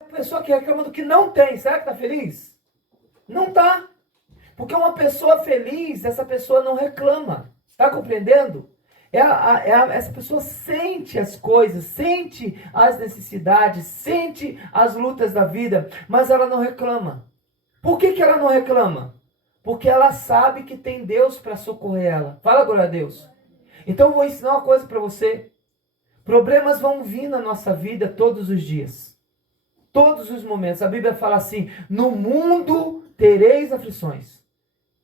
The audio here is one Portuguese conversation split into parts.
A pessoa que reclama do que não tem, será que está feliz? Não está. Porque uma pessoa feliz, essa pessoa não reclama. Está compreendendo? Essa pessoa sente as coisas, sente as necessidades, sente as lutas da vida, mas ela não reclama. Por que ela não reclama? Porque ela sabe que tem Deus para socorrer ela. Fala, glória a Deus. Então eu vou ensinar uma coisa para você. Problemas vão vir na nossa vida todos os dias. Todos os momentos. A Bíblia fala assim, no mundo tereis aflições.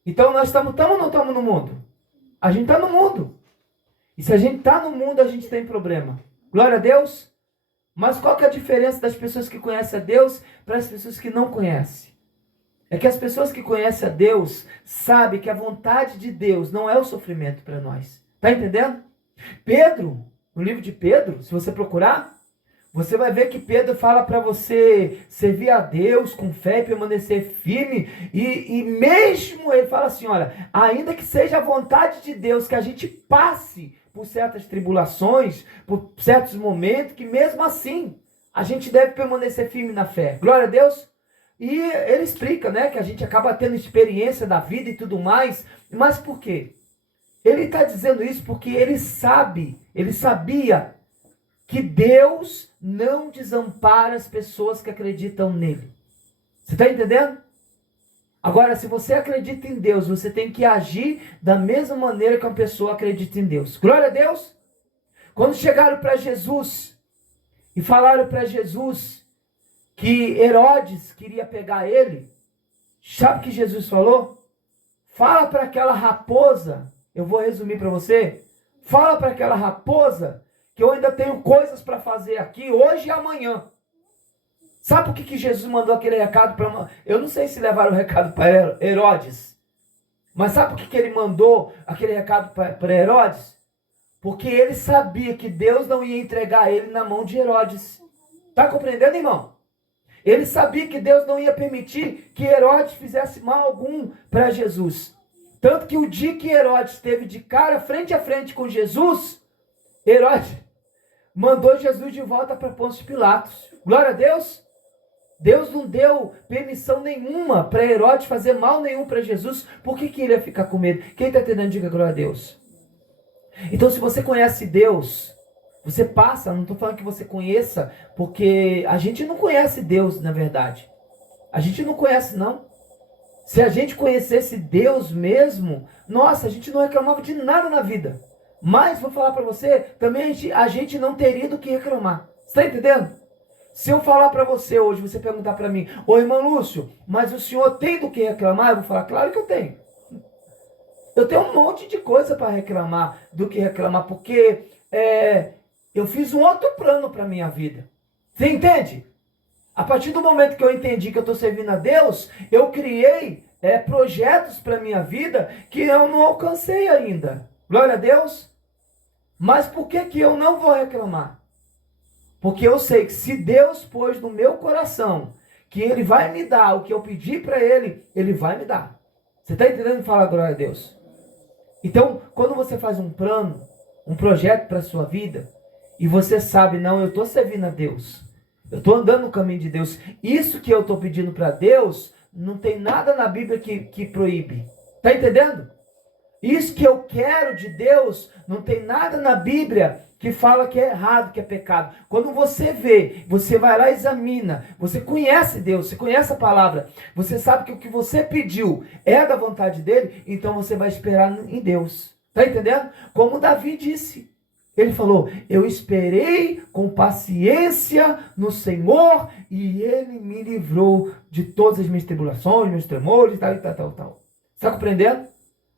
Então nós estamos ou não estamos no mundo? A gente está no mundo. E se a gente está no mundo, a gente tem problema. Glória a Deus. Mas qual que é a diferença das pessoas que conhecem a Deus para as pessoas que não conhecem? É que as pessoas que conhecem a Deus sabem que a vontade de Deus não é o sofrimento para nós. Está entendendo? Pedro, no livro de Pedro, se você procurar, você vai ver que Pedro fala para você servir a Deus com fé e permanecer firme. E mesmo ele fala assim, olha, ainda que seja a vontade de Deus que a gente passe por certas tribulações, por certos momentos, que mesmo assim a gente deve permanecer firme na fé. Glória a Deus. E ele explica, né, que a gente acaba tendo experiência da vida e tudo mais. Mas por quê? Ele está dizendo isso porque ele sabia que Deus não desampara as pessoas que acreditam nele. Você está entendendo? Agora, se você acredita em Deus, você tem que agir da mesma maneira que uma pessoa acredita em Deus. Glória a Deus! Quando chegaram para Jesus e falaram para Jesus que Herodes queria pegar ele, sabe o que Jesus falou? Fala para aquela raposa, eu vou resumir para você, fala para aquela raposa que eu ainda tenho coisas para fazer aqui hoje e amanhã. Sabe por que Jesus mandou aquele recado para... Eu não sei se levaram o recado para Herodes, mas sabe por que ele mandou aquele recado para Herodes? Porque ele sabia que Deus não ia entregar ele na mão de Herodes. Está compreendendo, irmão? Ele sabia que Deus não ia permitir que Herodes fizesse mal algum para Jesus. Tanto que o dia que Herodes esteve de cara, frente a frente com Jesus, Herodes mandou Jesus de volta para Pôncio Pilatos. Glória a Deus. Deus não deu permissão nenhuma para Herodes fazer mal nenhum para Jesus. Por que ele ia ficar com medo? Quem está entendendo, diga glória a Deus. Então, se você conhece Deus, você passa, não estou falando que você conheça, porque a gente não conhece Deus, na verdade. A gente não conhece, não. Se a gente conhecesse Deus mesmo, nossa, a gente não reclamava de nada na vida. Mas, vou falar para você, também a gente não teria do que reclamar. Você está entendendo? Se eu falar para você hoje, você perguntar para mim, ô irmão Lúcio, mas o senhor tem do que reclamar? Eu vou falar, claro que eu tenho. Eu tenho um monte de coisa para reclamar, do que reclamar, porque eu fiz um outro plano para a minha vida. Você entende? A partir do momento que eu entendi que eu estou servindo a Deus, eu criei projetos para a minha vida que eu não alcancei ainda. Glória a Deus. Mas por que eu não vou reclamar? Porque eu sei que se Deus pôs no meu coração que Ele vai me dar o que eu pedi para Ele, Ele vai me dar. Você está entendendo? Fala glória a Deus. Então, quando você faz um plano, um projeto para a sua vida, e você sabe, não, eu estou servindo a Deus, eu estou andando no caminho de Deus, isso que eu estou pedindo para Deus, não tem nada na Bíblia que proíbe. Está entendendo? Isso que eu quero de Deus, não tem nada na Bíblia que fala que é errado, que é pecado. Quando você vê, você vai lá e examina, você conhece Deus, você conhece a palavra, você sabe que o que você pediu é da vontade dele, então você vai esperar em Deus. Está entendendo? Como Davi disse. Ele falou, eu esperei com paciência no Senhor e Ele me livrou de todas as minhas tribulações, meus tremores, tal. Está compreendendo?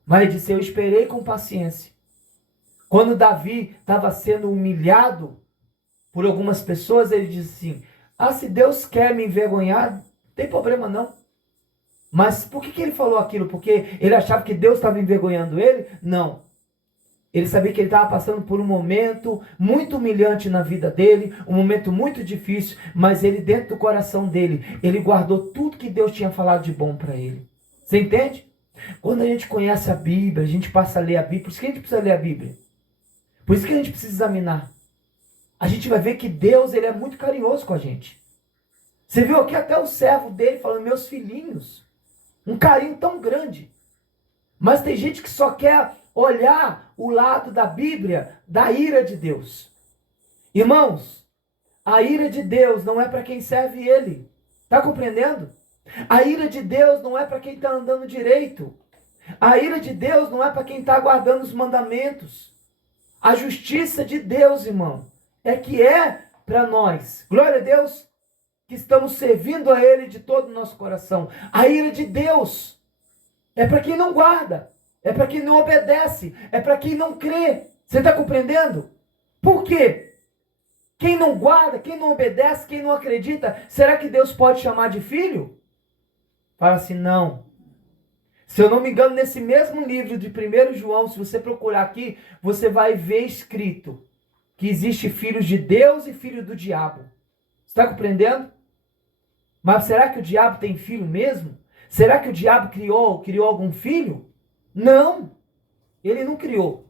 Mas ele disse, eu esperei com paciência. Quando Davi estava sendo humilhado por algumas pessoas, ele disse assim, se Deus quer me envergonhar, não tem problema não. Mas por que ele falou aquilo? Porque ele achava que Deus estava envergonhando ele? Não. Ele sabia que ele estava passando por um momento muito humilhante na vida dele, um momento muito difícil, mas ele dentro do coração dele, ele guardou tudo que Deus tinha falado de bom para ele. Você entende? Quando a gente conhece a Bíblia, a gente passa a ler a Bíblia, por isso que a gente precisa ler a Bíblia. Por isso que a gente precisa examinar. A gente vai ver que Deus, ele é muito carinhoso com a gente. Você viu aqui até o servo dele falando, meus filhinhos. Um carinho tão grande. Mas tem gente que só quer olhar o lado da Bíblia da ira de Deus. Irmãos, a ira de Deus não é para quem serve Ele. Está compreendendo? A ira de Deus não é para quem está andando direito. A ira de Deus não é para quem está guardando os mandamentos. A justiça de Deus, irmão, é para nós. Glória a Deus, que estamos servindo a Ele de todo o nosso coração. A ira de Deus é para quem não guarda, é para quem não obedece, é para quem não crê. Você está compreendendo? Por quê? Quem não guarda, quem não obedece, quem não acredita, será que Deus pode chamar de filho? Fala assim, não. Se eu não me engano, nesse mesmo livro de 1 João, se você procurar aqui, você vai ver escrito que existe filhos de Deus e filho do diabo. Está compreendendo? Mas será que o diabo tem filho mesmo? Será que o diabo criou algum filho? Não. Ele não criou.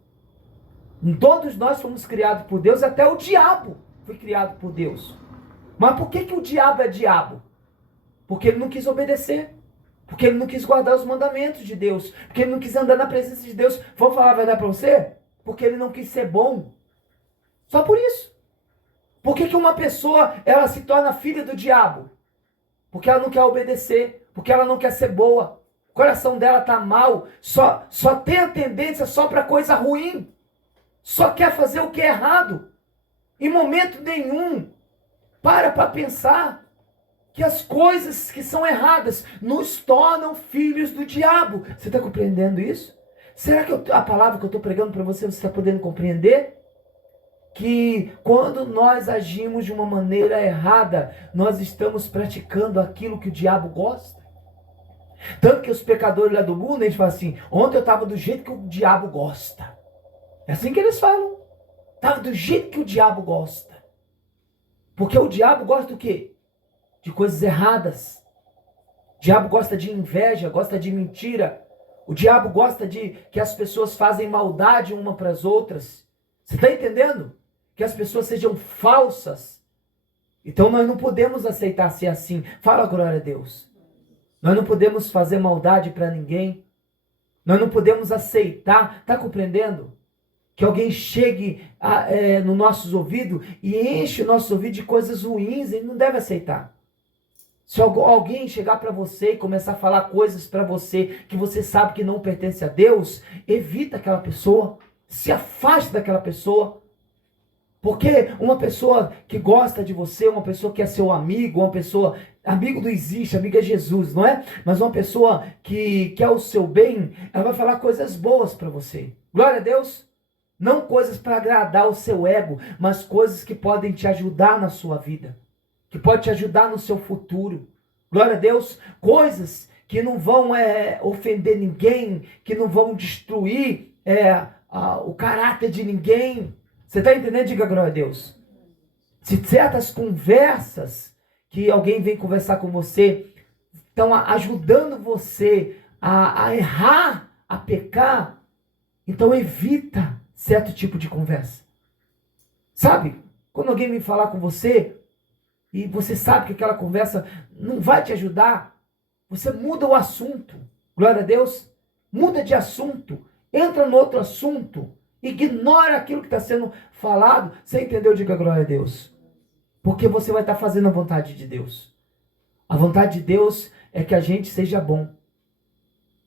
Todos nós fomos criados por Deus, até o diabo foi criado por Deus. Mas por que o diabo é diabo? Porque ele não quis obedecer. Porque ele não quis guardar os mandamentos de Deus. Porque ele não quis andar na presença de Deus. Vou falar a verdade para você? Porque ele não quis ser bom. Só por isso. Por que uma pessoa ela se torna filha do diabo? Porque ela não quer obedecer. Porque ela não quer ser boa. O coração dela está mal. Só tem a tendência só para coisa ruim. Só quer fazer o que é errado. Em momento nenhum. Para pensar que as coisas que são erradas nos tornam filhos do diabo. Você está compreendendo isso? Será que a palavra que eu estou pregando para você está podendo compreender? Que quando nós agimos de uma maneira errada, nós estamos praticando aquilo que o diabo gosta. Tanto que os pecadores lá do mundo, eles falam assim, ontem eu estava do jeito que o diabo gosta. É assim que eles falam. Estava do jeito que o diabo gosta. Porque o diabo gosta do quê? De coisas erradas. O diabo gosta de inveja, gosta de mentira. O diabo gosta de que as pessoas fazem maldade uma para as outras. Você está entendendo? Que as pessoas sejam falsas. Então nós não podemos aceitar ser assim. Fala glória a Deus. Nós não podemos fazer maldade para ninguém. Nós não podemos aceitar. Está compreendendo? Que alguém chegue no nossos ouvidos e enche o nosso ouvido de coisas ruins. Ele não deve aceitar. Se alguém chegar para você e começar a falar coisas para você que você sabe que não pertence a Deus, evita aquela pessoa, se afaste daquela pessoa. Porque uma pessoa que gosta de você, uma pessoa que é seu amigo, uma pessoa, amigo não existe, amigo é Jesus, não é? Mas uma pessoa que quer o seu bem, ela vai falar coisas boas para você. Glória a Deus. Não coisas para agradar o seu ego, mas coisas que podem te ajudar na sua vida. Que pode te ajudar no seu futuro. Glória a Deus. Coisas que não vão ofender ninguém, que não vão destruir o caráter de ninguém. Você está entendendo? Diga glória a Deus. Se certas conversas que alguém vem conversar com você estão ajudando você a errar, a pecar, então evita certo tipo de conversa. Sabe? Quando alguém vem falar com você e você sabe que aquela conversa não vai te ajudar, você muda o assunto. Glória a Deus. Muda de assunto. Entra no outro assunto. Ignora aquilo que está sendo falado. Você entendeu? Diga glória a Deus. Porque você vai estar fazendo a vontade de Deus. A vontade de Deus é que a gente seja bom.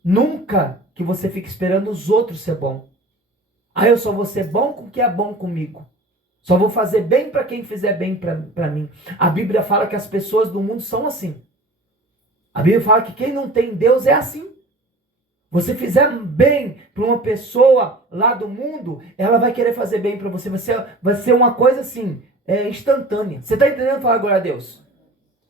Nunca que você fique esperando os outros ser bom. Eu só vou ser bom com o que é bom comigo. Só vou fazer bem para quem fizer bem para mim. A Bíblia fala que as pessoas do mundo são assim. A Bíblia fala que quem não tem Deus é assim. Você fizer bem para uma pessoa lá do mundo, ela vai querer fazer bem para você. Vai ser uma coisa assim, instantânea. Você está entendendo? Fala glória a Deus.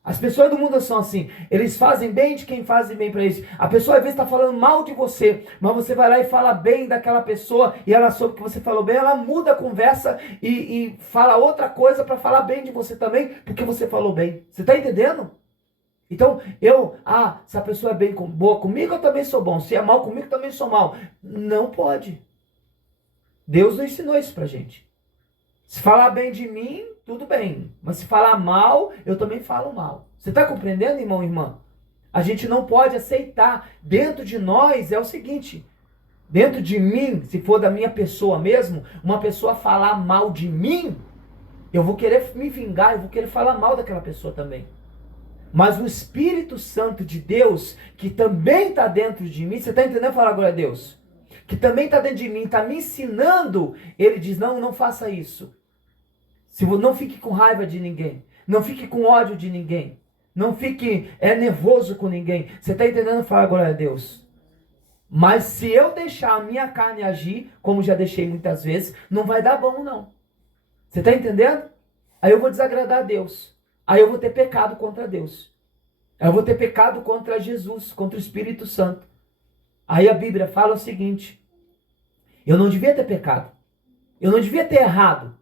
As pessoas do mundo são assim. Eles fazem bem de quem faz bem para eles. A pessoa às vezes está falando mal de você, mas você vai lá e fala bem daquela pessoa e ela soube que você falou bem, ela muda a conversa e fala outra coisa para falar bem de você também, porque você falou bem. Você está entendendo? Então, se a pessoa é boa comigo, eu também sou bom. Se é mal comigo, eu também sou mal. Não pode. Deus não ensinou isso pra gente. Se falar bem de mim, tudo bem. Mas se falar mal, eu também falo mal. Você está compreendendo, irmão e irmã? A gente não pode aceitar. Dentro de nós é o seguinte. Dentro de mim, se for da minha pessoa mesmo, uma pessoa falar mal de mim, eu vou querer me vingar, eu vou querer falar mal daquela pessoa também. Mas o Espírito Santo de Deus, que também está dentro de mim, você está entendendo? Falar glória a Deus. Que também está dentro de mim, está me ensinando. Ele diz, não, não faça isso. Não fique com raiva de ninguém. Não fique com ódio de ninguém. Não fique nervoso com ninguém. Você está entendendo? Falar glória a Deus. Mas se eu deixar a minha carne agir, como já deixei muitas vezes, não vai dar bom, não. Você está entendendo? Aí eu vou desagradar a Deus. Aí eu vou ter pecado contra Deus. Aí eu vou ter pecado contra Jesus, contra o Espírito Santo. Aí a Bíblia fala o seguinte: eu não devia ter pecado. Eu não devia ter errado.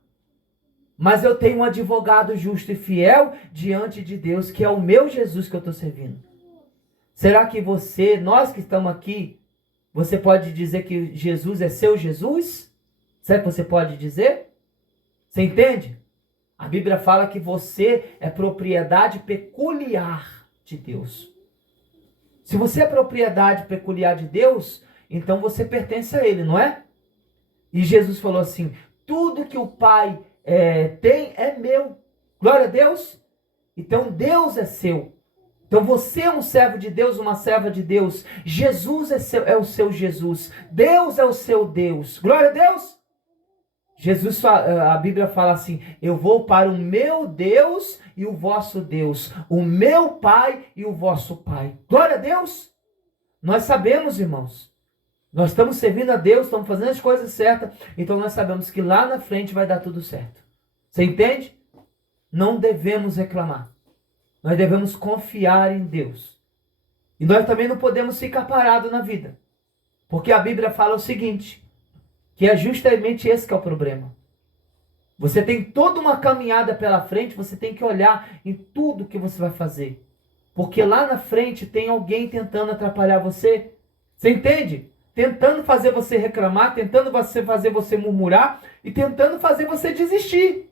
Mas eu tenho um advogado justo e fiel diante de Deus, que é o meu Jesus que eu estou servindo. Será que nós que estamos aqui, você pode dizer que Jesus é seu Jesus? Será que você pode dizer? Você entende? A Bíblia fala que você é propriedade peculiar de Deus. Se você é propriedade peculiar de Deus, então você pertence a Ele, não é? E Jesus falou assim, tudo que o Pai tem é meu. Glória a Deus. Então Deus é seu. Então você é um servo de Deus, uma serva de Deus. Jesus é o seu Jesus. Deus é o seu Deus. Glória a Deus. A Bíblia fala assim, eu vou para o meu Deus e o vosso Deus. O meu Pai e o vosso Pai. Glória a Deus. Nós sabemos, irmãos. Nós estamos servindo a Deus, estamos fazendo as coisas certas. Então nós sabemos que lá na frente vai dar tudo certo. Você entende? Não devemos reclamar. Nós devemos confiar em Deus. E nós também não podemos ficar parados na vida. Porque a Bíblia fala o seguinte, que é justamente esse que é o problema. Você tem toda uma caminhada pela frente, você tem que olhar em tudo que você vai fazer. Porque lá na frente tem alguém tentando atrapalhar você. Você entende? Tentando fazer você reclamar, tentando fazer você murmurar e tentando fazer você desistir.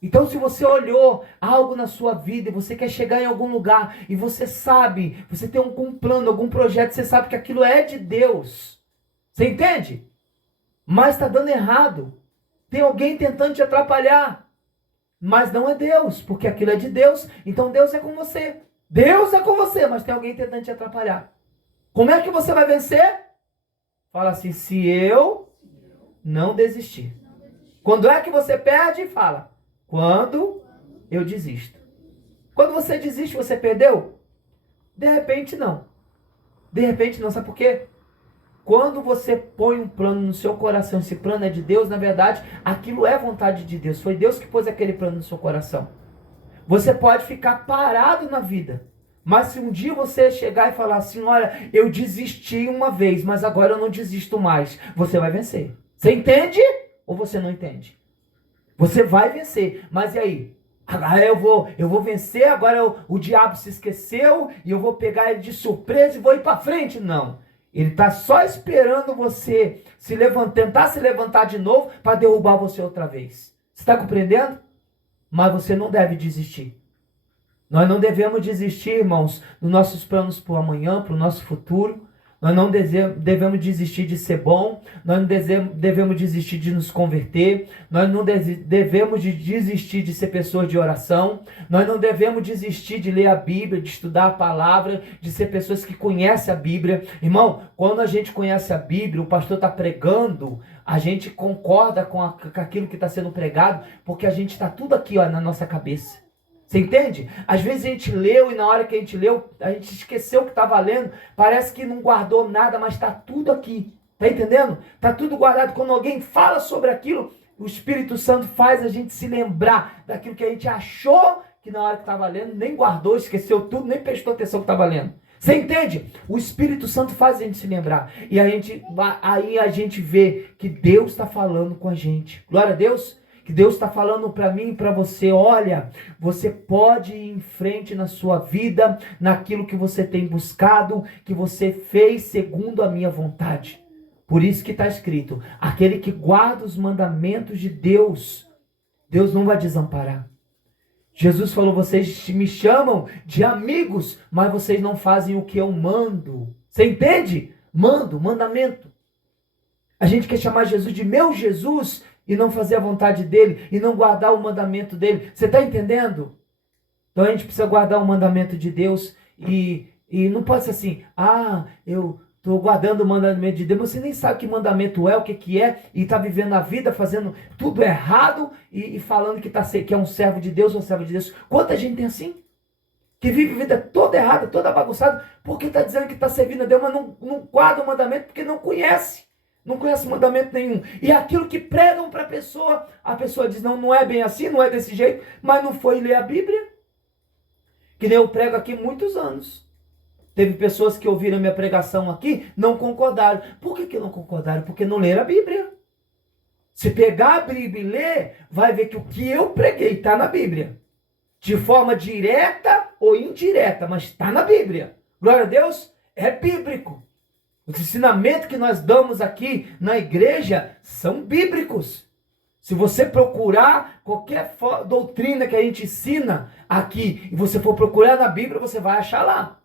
Então, se você olhou algo na sua vida e você quer chegar em algum lugar e você sabe, você tem algum plano, algum projeto, você sabe que aquilo é de Deus. Você entende? Mas está dando errado. Tem alguém tentando te atrapalhar. Mas não é Deus, porque aquilo é de Deus. Então Deus é com você. Deus é com você, mas tem alguém tentando te atrapalhar. Como é que você vai vencer? Fala assim, se eu não desistir. Quando é que você perde? Fala, quando eu desisto. Quando você desiste, você perdeu? De repente não. De repente não, sabe por quê? Quando você põe um plano no seu coração, esse plano é de Deus, na verdade, aquilo é vontade de Deus. Foi Deus que pôs aquele plano no seu coração. Você pode ficar parado na vida. Mas se um dia você chegar e falar assim, olha, eu desisti uma vez, mas agora eu não desisto mais, você vai vencer. Você entende ou você não entende? Você vai vencer, mas e aí? Agora eu vou vencer, agora o diabo se esqueceu e eu vou pegar ele de surpresa e vou ir para frente. Não. Ele está só esperando você tentar se levantar de novo para derrubar você outra vez. Você está compreendendo? Mas você não deve desistir. Nós não devemos desistir, irmãos, dos nossos planos para o amanhã, para o nosso futuro. Nós não devemos desistir de ser bom. Nós não devemos desistir de nos converter. Nós não devemos desistir de ser pessoas de oração. Nós não devemos desistir de ler a Bíblia, de estudar a palavra, de ser pessoas que conhecem a Bíblia. Irmão, quando a gente conhece a Bíblia, o pastor está pregando, a gente concorda com aquilo que está sendo pregado, porque a gente está tudo aqui na nossa cabeça. Você entende? Às vezes a gente leu e na hora que a gente leu, a gente esqueceu o que estava lendo. Parece que não guardou nada, mas está tudo aqui. Está entendendo? Está tudo guardado. Quando alguém fala sobre aquilo, o Espírito Santo faz a gente se lembrar daquilo que a gente achou que na hora que estava lendo, nem guardou, esqueceu tudo, nem prestou atenção que estava lendo. Você entende? O Espírito Santo faz a gente se lembrar. E aí a gente vê que Deus está falando com a gente. Glória a Deus. Que Deus está falando para mim e para você, olha, você pode ir em frente na sua vida, naquilo que você tem buscado, que você fez segundo a minha vontade. Por isso que está escrito, aquele que guarda os mandamentos de Deus, Deus não vai desamparar. Jesus falou, vocês me chamam de amigos, mas vocês não fazem o que eu mando. Você entende? Mandamento. A gente quer chamar Jesus de meu Jesus e não fazer a vontade dele, e não guardar o mandamento dele. Você está entendendo? Então a gente precisa guardar o mandamento de Deus e não pode ser assim, eu estou guardando o mandamento de Deus, mas você nem sabe que mandamento é, o que é, e está vivendo a vida, fazendo tudo errado, e falando que é um servo de Deus ou um servo de Deus. Quanta gente tem assim? Que vive a vida toda errada, toda bagunçada, porque está dizendo que está servindo a Deus, mas não guarda o mandamento, porque não conhece. Não conhece mandamento nenhum. E aquilo que pregam para a pessoa diz, não é bem assim, não é desse jeito, mas não foi ler a Bíblia. Que nem eu prego aqui há muitos anos. Teve pessoas que ouviram a minha pregação aqui, não concordaram. Por que não concordaram? Porque não leram a Bíblia. Se pegar a Bíblia e ler, vai ver que o que eu preguei está na Bíblia. De forma direta ou indireta, mas está na Bíblia. Glória a Deus, é bíblico. Os ensinamentos que nós damos aqui na igreja são bíblicos. Se você procurar qualquer doutrina que a gente ensina aqui, e você for procurar na Bíblia, você vai achar lá.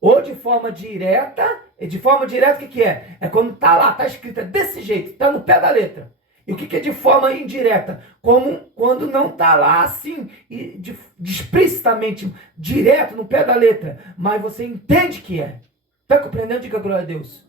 Ou de forma direta, o que é? É quando está lá, está escrito desse jeito, está no pé da letra. E o que é de forma indireta? Como quando não está lá assim, explicitamente, direto, no pé da letra, mas você entende que é. Está compreendendo? Diga glória a Deus.